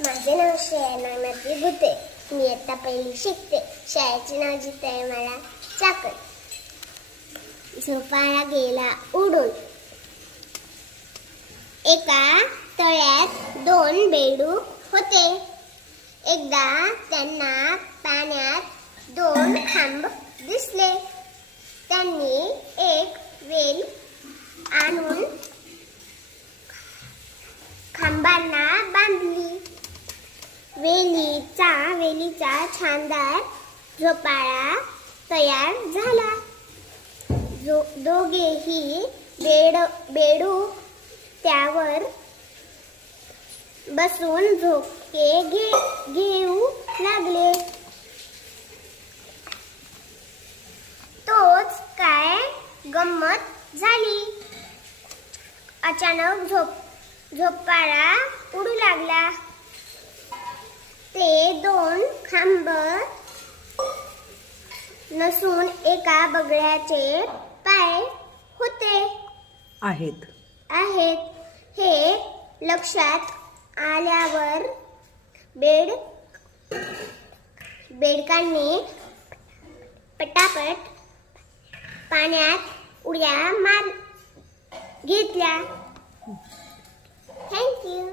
माझे नाव श्रेया नागनाथी भुते. मी इयत्ता पहिली शिकते. शाळेचे नाव जिथे आहे मला चाकण. झोपाळा गेला उडून. एका तळ्यात 2 बेडूक होते. एकदा त्यांना पाण्यात 2 खांब दिसले. त्यांनी एक वेल आणून खांबांना बांधली. वेलीचा छानदार झोपाळा तयार झाला. दोघेही बेडूक त्यावर बसून झोके घेऊ लागले. तोच काय गंमत झाली. अचानक झोपाळा उडू लागला. ते 2 खांब नसून एका बगळ्याचे पाय होते. आहेत हे लक्षात आल्यावर बेडकांनी पटापट पाण्यात उड्या मार घेतल्या. थँक्यू.